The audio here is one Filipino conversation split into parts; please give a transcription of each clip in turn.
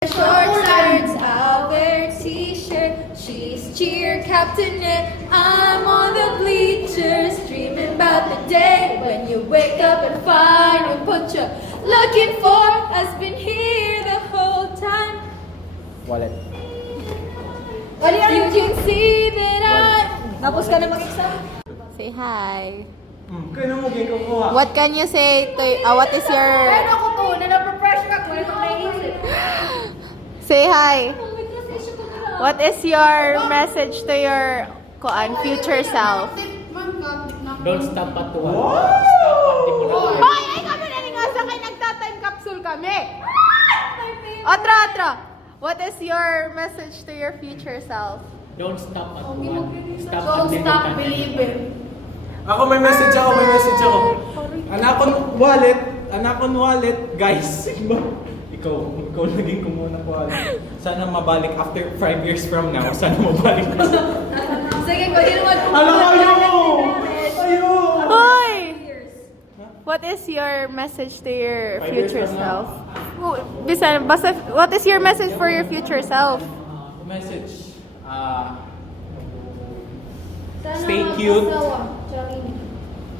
Short skirts, I'll wear t-shirt. She's cheer captain and I'm on the bleachers, dreaming about the day when you wake up and find what you're looking for has been here the whole time. Wallet. You can see that Tapos ka na mag-exam? Say hi. Kaya mo kukuha. What can you say to, what is your... Ano ko to? Na-refresh ka kung ano naisip. Say hi. What is your message to your future self? Don't stop at one. Wow! Stop at the moral. Hoy! Ay kami na nga sa kay nagta-time capsule kami. Otro. What is your message to your future self? Don't stop at one. Stop Don't at the stop moral. believing. Ako may message ako. Anakon wallet, guys. Ikaw naging kumuha ng wallet. Sana mabalik after 5 years from now. Sana mabalik ka. Sige, pwede naman kung Alam ko Ayo! Hoy! What is your message to your 5 years future from self? Bisan, basta, what is your message for your future self? Message. Stay cute.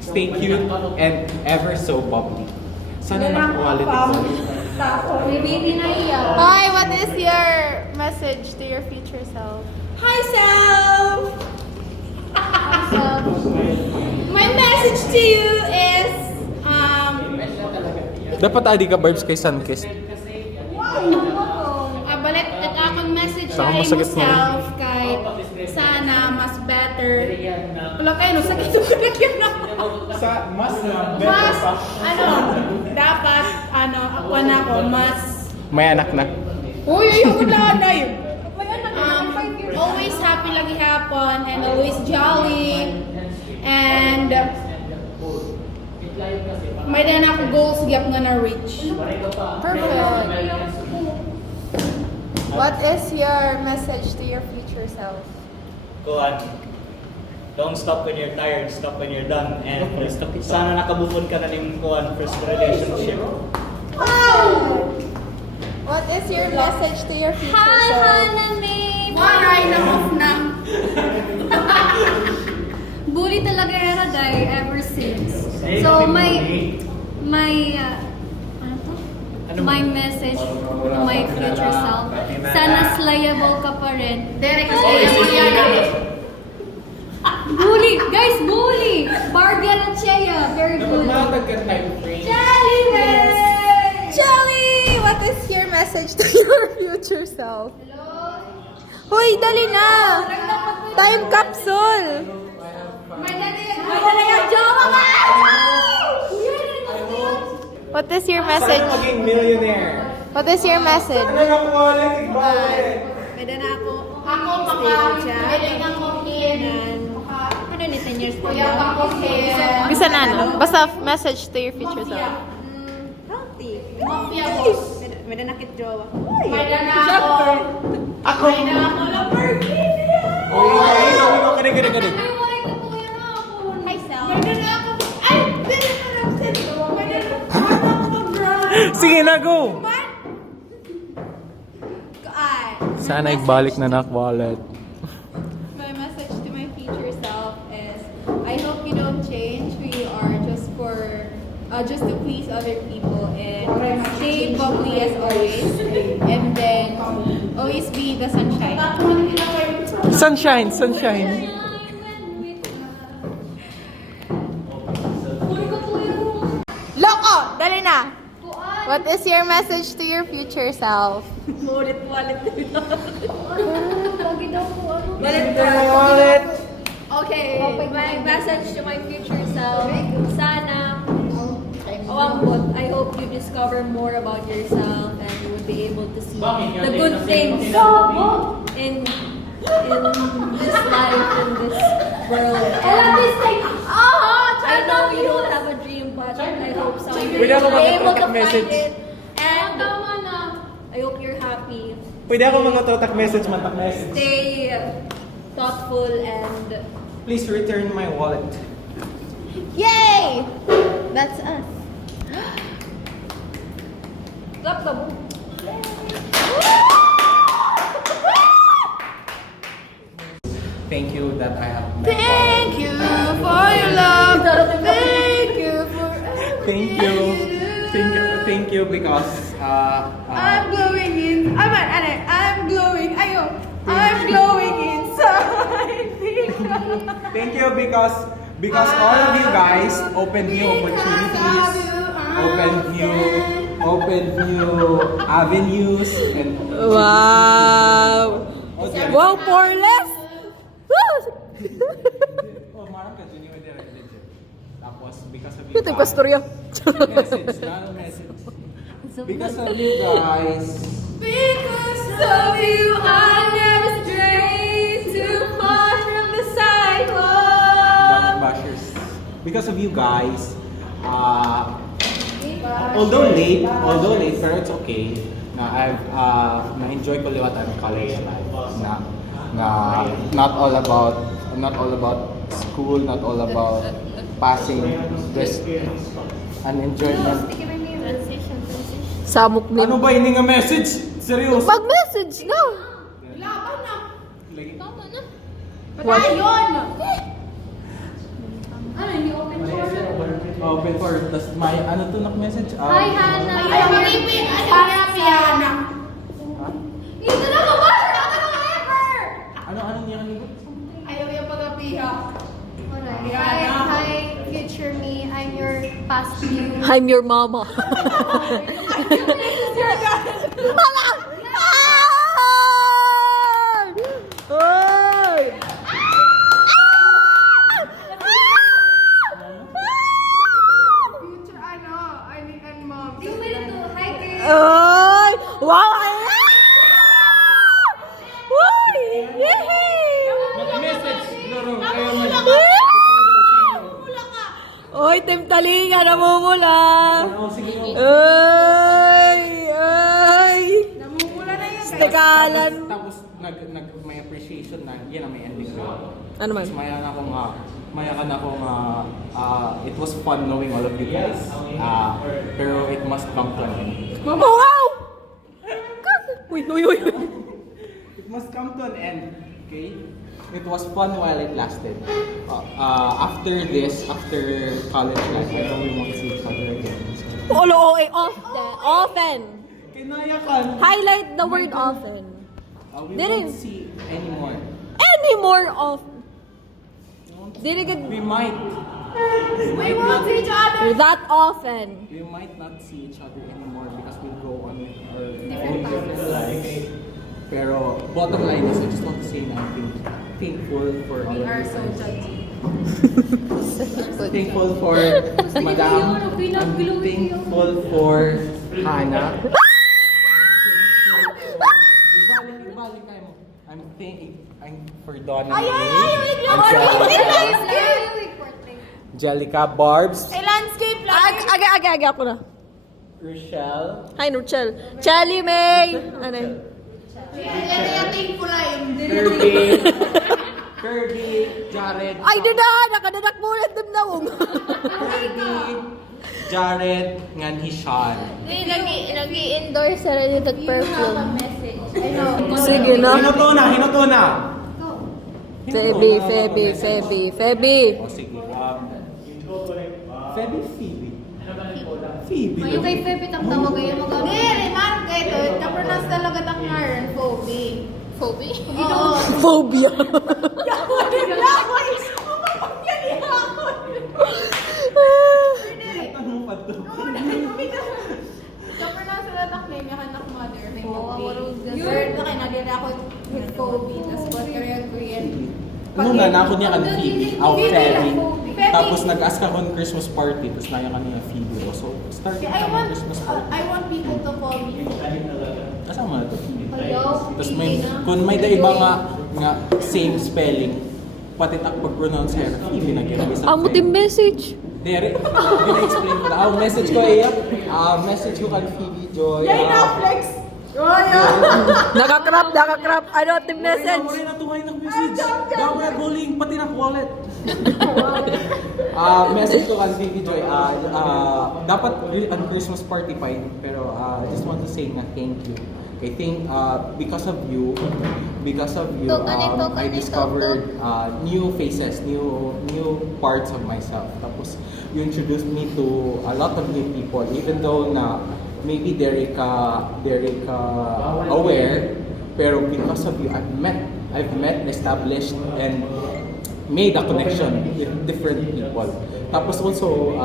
Stay cute and ever so bubbly. Sana wallet ikaw. Baby na iyak. Hi, what is your message to your future self? Hi, self! My message to you is, Dapat adi ka barbs kay Sunkist. balik at akong message Saka kay masakit na. myself kay sana mas better. Wala kayo, no? Sakit yung pinagyan na. Mas Mas, dapat, ako na ako, mas, May anak na. uy, ayoko na yun. Always happy lagi hapon and always jolly and may din ako goals gyap nga na reach. Perfect. What is your message to your future self? Kuhan. Don't stop when you're tired, stop when you're done. And sana nakabukod ka na ng kuhan first relationship. What is your message to your future self? Waray na off na. Bully talaga era dahil ever since. So my message to my future self, sana slayable ka pa rin. Derek, bully! Guys, bully! Barbie Alachea, very good. Jelly! Jelly! What is your message to your future self? Hoy, dali na! Time capsule! May dala yung jowa ka! What is your message? Maging millionaire. What is your message? Ang wallet, wallet. Pwede na ako. Ako pwede ako Ano ni 10 years Kuya ako Bisa na ano? Basta message to your future self. Healthy. Mafia boss. May nakit jowa. May dala ako. Ako. May dala ako Lamborghini. Kani. Hi, self. May dala ako. Ay! Dala ka lang sa'yo. May dala ako bro. Sige na, go! Sana ibalik na wallet. My message to my future self is, I hope you don't change who you are just to please other people, and stay bubbly as always, and then always be the sunshine. Sunshine. Loko! Dali na! What is your message to your future self? Wallet. Okay, my message to my future self, sana, I hope you discover more about yourself and you will be able to see the good things in this life, in this world. I know you don't have a dream, but I hope someday Pwede ako you'll be able to mag-message. find it. And I hope you're happy. Pwede ako mga totak message. Stay thoughtful and Please return my wallet. yay! That's us. Clap the book. Woo! Thank you because I'm glowing in. I'm glowing. I'm glowing inside. thank you because all of you guys opened new opportunities, opened new avenues, and Wow! Wow, poreless! Woo! oh, marang ka dun yung legit. Tapos because of you Ito yung pastorya. message, not a message. Because of you guys. Because of you, I never strayed too far from the sidewalk. Bashers. Because of you guys, although late, pero it's okay. Na I've na-enjoy ko liwat ang college life. Na not all about school, not all about passing. Just an enjoyment. Samok min. Ano ba ini nga message? Seryoso? Mag-message na! Laban na. Like, Wala yun. open for tas may ano to nak message? Hi, Hannah! Ay, malipin. Ay, Piana. Ito na ka ba? Ano niya kanina? Ayaw yung pag-apiha. Hi, future me. I'm your past you. I'm your mama. Mama! Ay! Future and mom. Ay! Wow! Uy! Yehey! Mag-message laro kayo Oy, Tim Talinga, namumula! sige. Ay! Ay! Namumula na yun. Tekalan! Tapos may appreciation na yan ang may ending ko. Ano man? Tapos maya ka na akong it was fun knowing all of you guys. Pero it must come to an end. Wow! Uy, uy, uy! It must come to an end, okay? It was fun while it lasted. After college life, I don't really want to see each other again. Olo, often! Kinayakan! Highlight the word often. We Didn't- won't see anymore. Any more of... Dili ka... We might. We won't see each other. That often. We might not see each other anymore because we go on our own different lives. Pero bottom line is, I just want to say na I'm thankful for all of you. so judgy. Thankful for Madam. I'm thankful for Hannah. Ibalik kayo mo. I'm for Donna. Angelica, Barbs, Ay, landscape lang. Aga ako na. Rochelle, Hi, Nuchel. Chelly May! Ano yun? Ito yung thankful line. Kirby, Jared, Ay, dada! Nakadadak mo ulit din na Kirby, Jared, ngan Hishan. Nag-i-endorse sa rin itong perfume. Sige na. Hinoto na! Feby. O sige, Phoebe. Yung kay Pepe tang tawag kayo mag- Hindi, remark ito. Na-pronounce talaga ng ngayon. Phoebe. Phoebe? Oo. Phobia. Na-pronounce talaga ng name yung anak mother. May Oo, Phoebe. warong Yun, nakinadin ako with Phoebe. Tapos what Korean. Ano nga, nako niya kan Phoebe. Feby. Feby. Tapos nag-ask ako ng Christmas party, tapos naya ka niya Phoebe. So, start I ka ng want Christmas party. I want people to call me Phoebe. Kasama na to Phoebe. Hello? Tapos kung may iba nga same spelling, pati tak pag-pronounce her, Phoebe na ginawa sa Ang muting message. Dere, gina-explain ko na. Message ko message ko kay Phoebe Joy. Yay na, flex! Oh, yeah! Nakakrap. Ano ating message? Wala na tuhay ng message. Gawin bowling, pati ng wallet. Message ko kay Phoebe Joy. Dapat ang Christmas party pa yun. Pero I just want to say na thank you I think because of you, Talk, I discovered new faces, new parts of myself. Tapos you introduced me to a lot of new people, even though na maybe Derek aware, pero because of you, I've met, established, and made a connection with different people. Tapos also,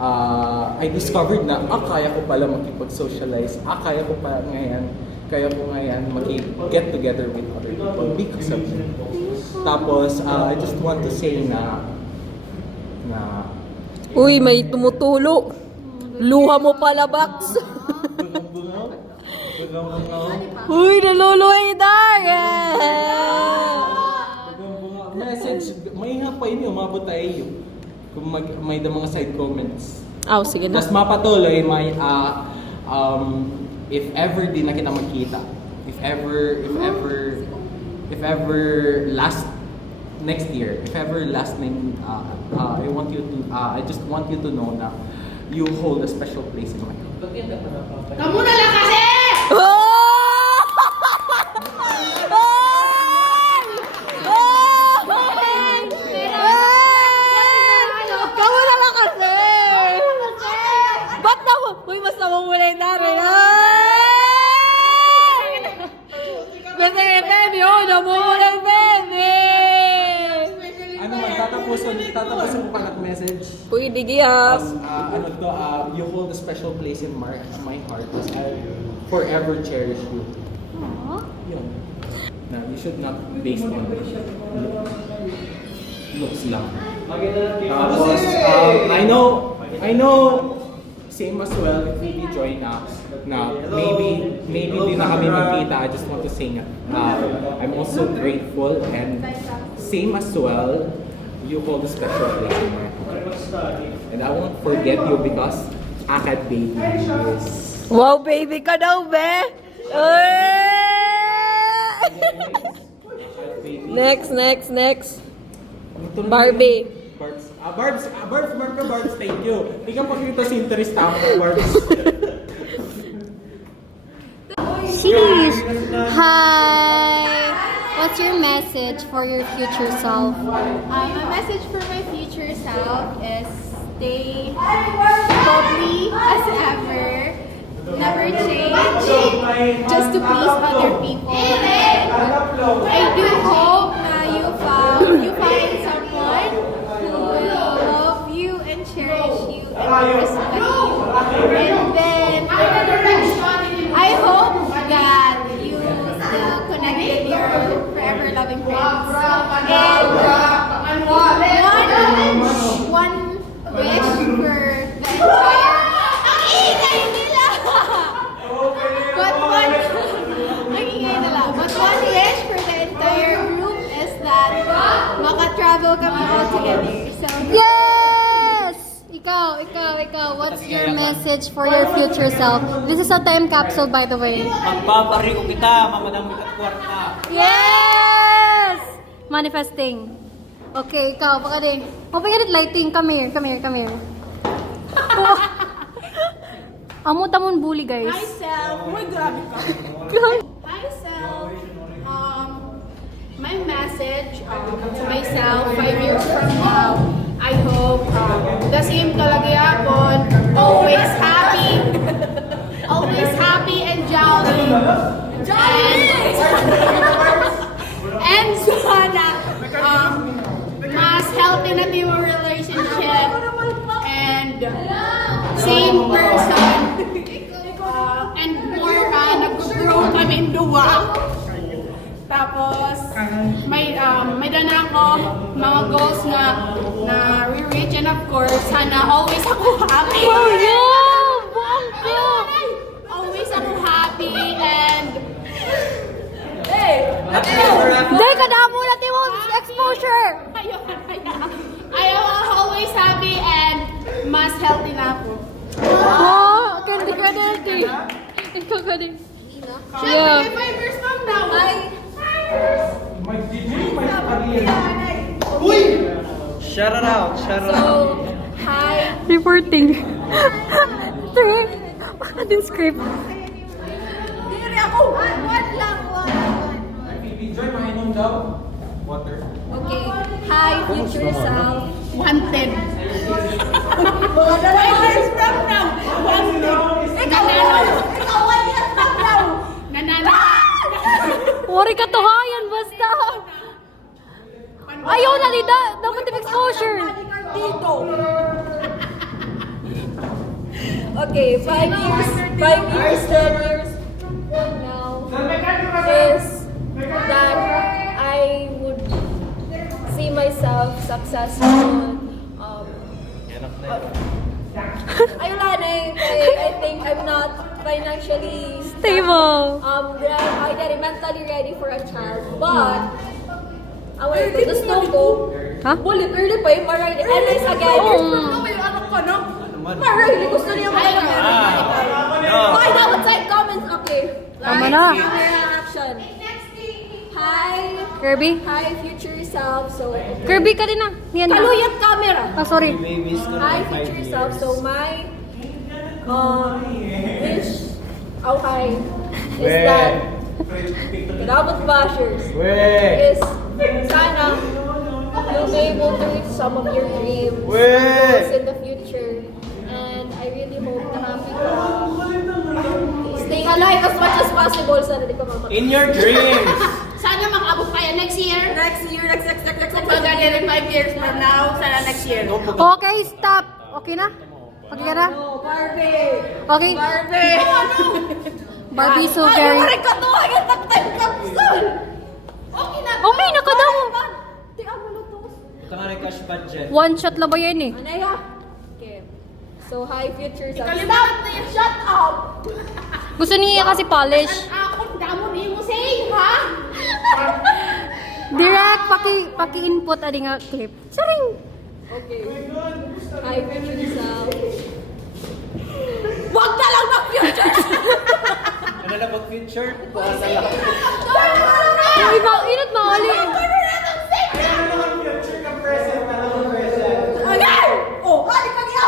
I discovered na, kaya ko pala makipag-socialize, kaya ko ngayon mag-get together with other people because of you. Tapos, I just want to say na Uy, may tumutulo. Luha mo pala, Bax. Uy, naluluhay message, may nga pa inyo, umabot tayo kung may mga side comments. Aw, sige na. Tapos mapatuloy, may if ever di na kita magkita, if ever last next year, if ever last name, I just want you to know na you hold a special place in my heart. Kamu na lang kasi! Kamu na lang kasi! Ba't na mo? Uy, mas namumulay na rin. Basta yung baby, namumulay baby! Ano man, tatapusin ko pa message. Uy, digiya. You hold a special place in my heart because I forever cherish you. Yun. Na you should not base on looks lang. Tapos, I know, same as well, if we join us, na maybe di na kami magkita, I just want to say na, I'm also grateful, and same as well, you hold a special place in my heart. And I won't forget you because Akad baby is... Wow, baby ka daw, be! Next. Barbie. Barbs, thank you. Ikaw pa kita si interest ako, Barbs. Sheesh. Hi. What's your message for your future self? My message for my future self is stay bubbly as ever, never change, just to please other people. And I do hope that you find someone who will love you and cherish you and respect you. And then I hope that you still connect with your forever loving friends. And one wish for the entire... Ang ingay nila! But one wish for the entire group is that maka-travel kami all together. So, Yes! Ikaw. What's your message for your future self? This is a time capsule, by the way. Magpapari ko kita, mamadang kwarta. Yes! Manifesting. Okay, ikaw. Pagkalit lighting. Come here. Amot-amon bully, guys. myself, my message to myself 5 years from now, I hope the same talaga yapon, always happy and jolly. And sana mas healthy na yung relationship and same person and more nag-grow kami duwa. Tapos may dana ako mga goals na re-reach, and of course sana always ako happy. Always ako happy and Dahil ka na mo natin mo exposure! I am always happy and mas healthy na ako. Oh, candy ka healthy. Ikaw ka din. Siyempre, 5 years from now. Shout it out. So, hi. Reporting. Ano yung script? Okay. Hi, future self. Wanted. 5 years from now. Ikaw 1 year from now. Nanana. Wari ka to hayan, basta. Ayaw na, Lida. Dapat yung exposure. Dito. Okay, 5 years, 10 years from now is that I would see myself successful. Ayun lang I think I'm not financially Stable. mentally ready for a child, but I want to gusto ko. Ha? Bulit early pa yung maride. And I again. May anak ka na. Maride, gusto niya mga Okay, dapat side comments. Okay. Tama na. Camera action. Hi. Kirby? Hi, future self. So, Kirby ka din na. Yan na. kaluyat camera. Ah, sorry. Hi, future self. So, my wish, okay, is that Kinabot bashers is sana you'll be able to reach some of your dreams goals in the future. And I really hope na happy ka. Staying alive as much as possible. Sana di ka mamatay. In your dreams! Sana makabot pa yan next year. Next year, next. Pag ganyan 5 years from now, sana next year. Okay, stop. Okay na? Okay ka na? No, Barbie! Okay. Barbie! Barbie, so very... Ay, ka to! Ay, time capsule! Okay na. Okay na ka daw. Di ako lutos. Ito nga rin cash budget. One shot lang ba yan eh? Ano ya? Okay. So, hi, future self. Kalimutan na yun. Shut up! Gusto niya kasi polish. Ako, damo rin mo say, ha? Direct, paki-input adi nga clip. Charing! Okay. Hi, future self. Wag na lang mag-future! Ano na pag future? Bukas na lang. Uy, inat maali. Again! Oh, balik ka niya!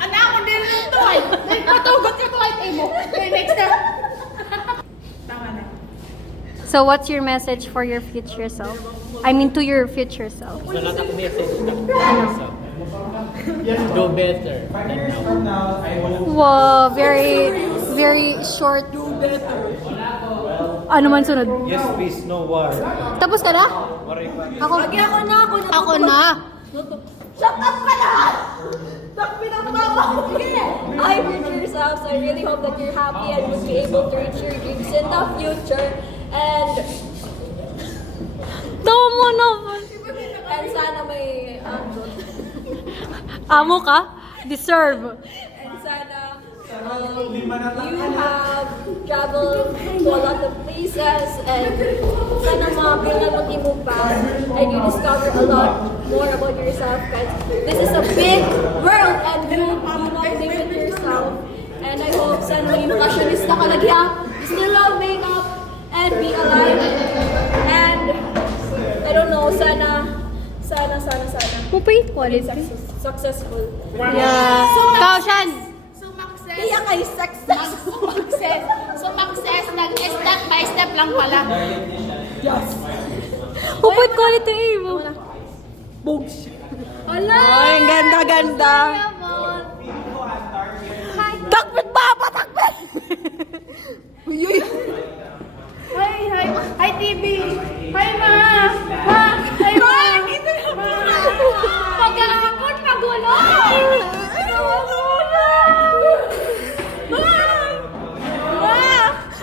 Anak ko din ito ay. Patugot yung light mo. Next step. Tama na. So what's your message for your future self? I mean to your future self. So not a message na yourself. Do better than now. Wow, very short. Ano man sunod? Yes, peace, no war. Tapos ka na? Ako. Ako na. Shut up ka na! Takpin ang tawa! Hi, future selves. I really hope that you're happy and will be able to reach your dreams in the future. And Tama naman. sana may Amo ka? Deserve. and sana you have traveled to a lot of places and sana mabilang mo timog pa and you discover a lot more about yourself because this is a big world and you won't limit yourself. And I hope sana maging fashionista ka lagi ha. You still love makeup and be alive. And I don't know, sana Pupay quality. successful. Yeah. Kausyan. Sumakses. Kaya kay success. Sumakses. Nag-step by step lang pala. Pupay quality eh. Ala! Ay, ang ganda-ganda. Takbit baba, takbit! Uy! Hi TV. Hi ma. Ma. Hi ma. Pag-aakot, magulo.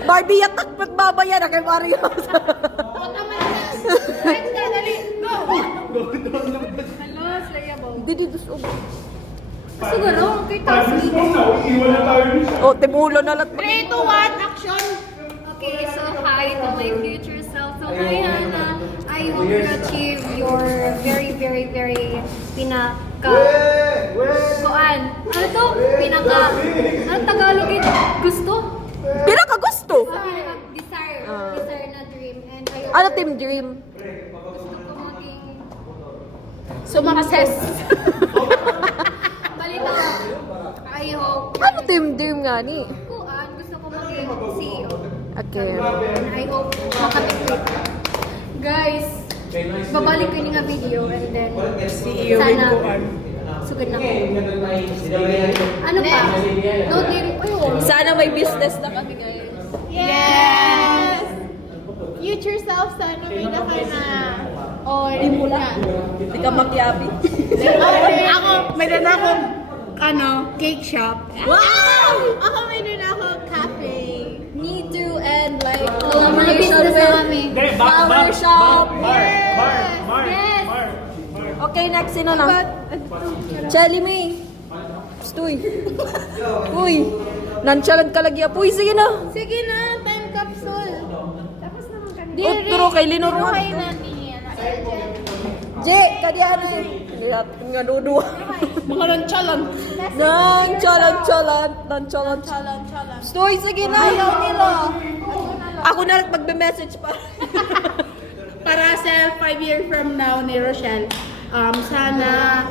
Barbie, yung takbit baba yan. Kay Mario. Next na, dali. Go. Siguro, kay Tassie. Oh, timulo na lang. 3, 2, 1, action. Okay, so hi to my future self. So hi Hannah. I hope you achieve your very pinaka... Kuan? Ano to? Ano Tagalog ito? Gusto? Pinakagusto. Desire. Desire na dream. And I hope Ano team dream? gusto ko maging... Sumakses. Balita. I hope... Ano team dream nga ni? Kuan, gusto ko maging CEO. Okay. I hope makapit. Guys, babalik ko yung nga video and then sana sugod na ko. Ano pa? No, Sana may business na kami, guys. Yes! Future self, sana may naka na. Or, Hindi ka makyabi. ako, may dala akong, cake shop. Wow! Ako may dala akong cafe. Me too, and like Mga collaboration business na with kami. flower shop. Yes! Okay, next, sino na? Chelly May. Stoy. Uy. Nonchalant ka lagi. Uy, sige na. Sige na, time capsule. Tapos naman kami. Utro kay Linuruan. Kay nani. Je, kadihan na. Lihat nga dudu. Mga nonchalant. Nonchalant. Stoy, sige na. Ayaw nila. Ako na lang magbe-message pa. Para sa 5 years from now ni Rochelle, sana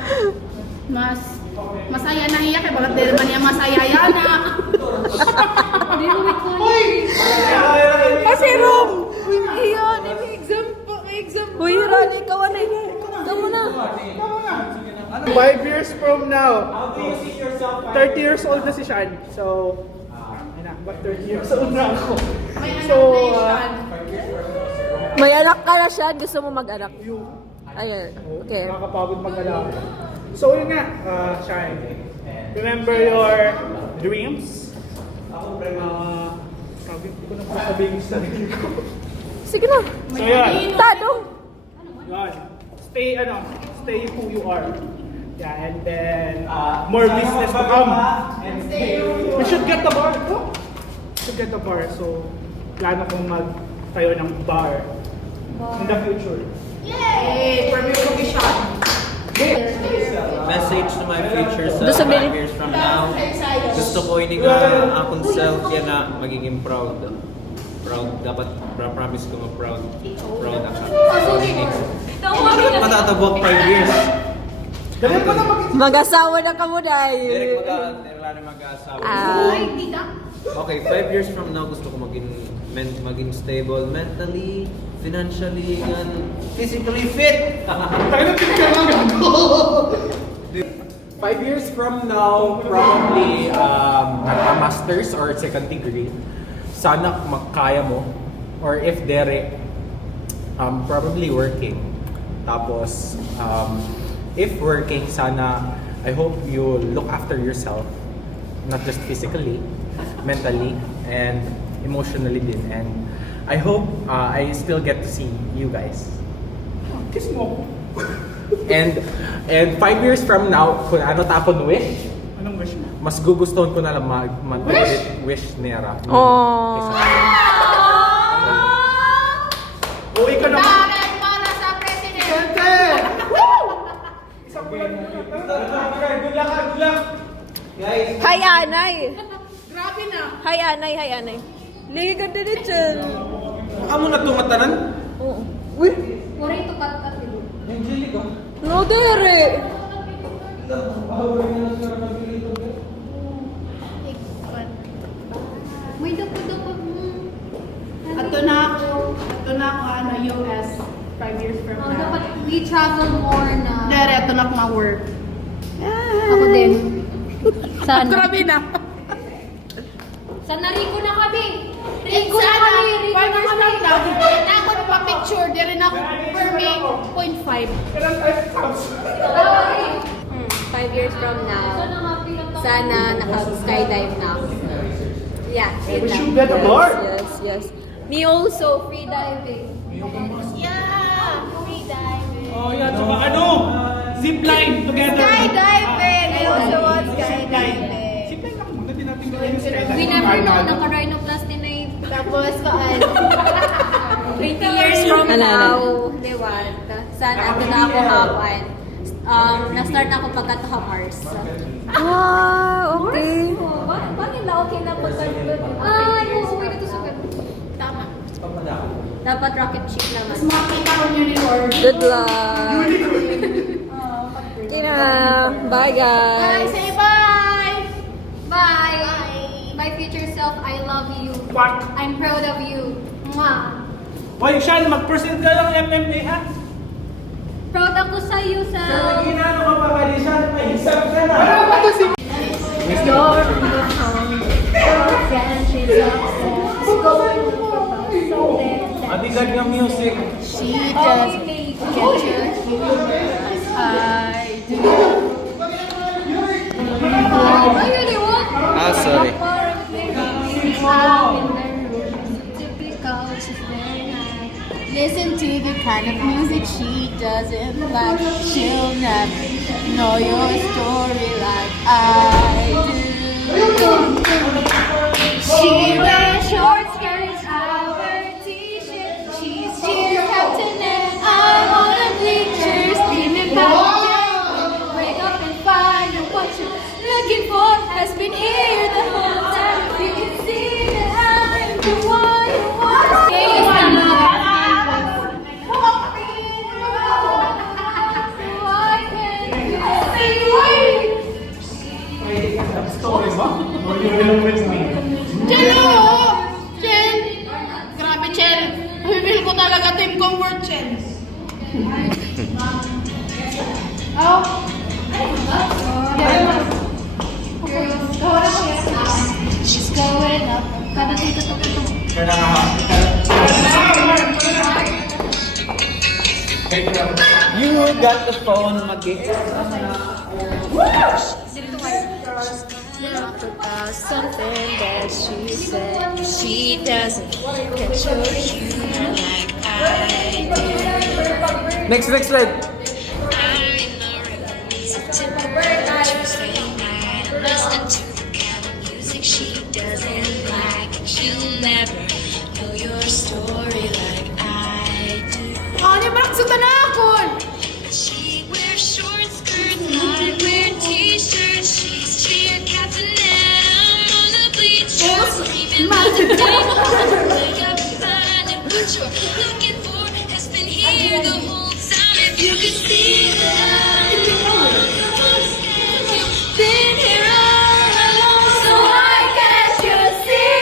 masaya na hiya kay bakit di naman niya masaya yana. Kasi Rom, iya ni may exam. Uy, Rani, ikaw na. Ikaw na. 5 years from now, 30 years old na si Sean. So, but 30 years old na ako. So, May anak ka na siya. Gusto mo mag-anak. Ayun. Okay. nakakapagod mag-alala. So, yun nga, Sean. Remember your dreams. Sabi ko na sasabihin sa sarili ko. Sige na. So, yan. Tadong. Yun. Stay who you are. Yeah, and then more business to come. We should get the bar. So, plano kong magtayo ng bar in the future. Yay! For me ko shot. Message to my future self Gusto 5 mo- years from now. Gusto ko ini nga akong self yan na magiging proud. Dapat promise ko ma-proud. Proud ako. So, ini. Matatabok 5 years. Mag-asawa na ka mo, Direk dahil. mag-asawa. Okay, 5 years from now gusto ko maging stable mentally, financially, and physically fit. 5 years from now, probably nagka-masters or second degree. Sana makaya mo. Or if dere, probably working. Tapos, if working, sana, I hope you look after yourself. Not just physically, mentally, and emotionally din. And I hope I still get to see you guys. Kiss mo. And 5 years from now, kung ano tapon wish, Anong wish mo? mas gugustuhan ko na lang wish nera. Aww. Uwi ka na. Para sa president. Isang bulan mo. Good luck. Hi, Anay. Grabe na. Hi, Anay. Lagi ka din dyan. Amo na tumatanan? Oo. Waray to cut dito. No, dere. May dapat mo. Ato na ako US 5 years from now. Dapat we travel more na. Dere, ato na ako ma-work. Ako din. Sana. Grabe na. Sana Rico na kami. Rico na kami. 5 years from now. Na ako pa-picture. Dere na ako per May 0.5. 5 years from now, sana naka-skydive na ako. Yeah, yun We lang. should get a bar. Yes. Me also, free diving. Yeah! Free diving. Oh, yeah. Tsaka zipline together. Skydiving! I also want skydiving. Zipline lang muna. Di natin gawin yung skydiving. We never know, naka-rhinoplasty na yung Tapos kaan. 20 years from now, Liwan, sana ito na ako hapan. Na-start na ako pagkataha Mars. Okay. Bakit na okay na pagkataha? oo, wait, ito sugad. Tama. Dapat rocket ship naman. Mas makita ko unicorn. Good luck. Okay na. Bye, guys. Bye! Say bye! Bye! My future self, I love you. Quack. I'm proud of you. Mwah. Hoy, Sean, mag-present ka lang MMA, ha? Proud ako sa'yo, Sal. Ginano ka pa ba ni Sean? May hisap ka na. Adigad nga music. She doesn't get your humor as I do. I really want. Ah, sorry. Typical, she's very nice. Listen to the kind of music she doesn't like. She'll never know your story like I do. She wears short skirts, I wear t-shirts. She's cheer captain and I'm on the bleachers. Dreaming about the day when you wake up and find that what you're looking for has been here the whole time. If you can see that I'm the one you want. Why can't you see? Story ba? Or you will with me? Chelo! Chen! Grabe, Chen! Feel ko talaga Team Comfort, Chen. Oh! She's going up. Kada dito to. You got the phone again. About something that she said. She doesn't get your humor like I do. Next slide. Tuesday night, listen to the kind of music she doesn't like. She'll never know your story like I do. Oh, di ba nakasuta na ako? She wears short skirts, I wear t-shirts. She's cheer captain and I'm on the bleachers. Screaming about the day when you wake up and find that what you're looking for has been here the whole time. If you could see that I'm the one who understands you, been here all along, so why can't you see?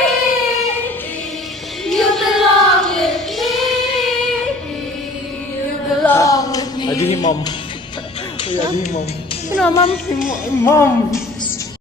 You belong with me. You belong with me. Adi ni mom. Kuya, adi ni mom. Ano, ma'am? Mom!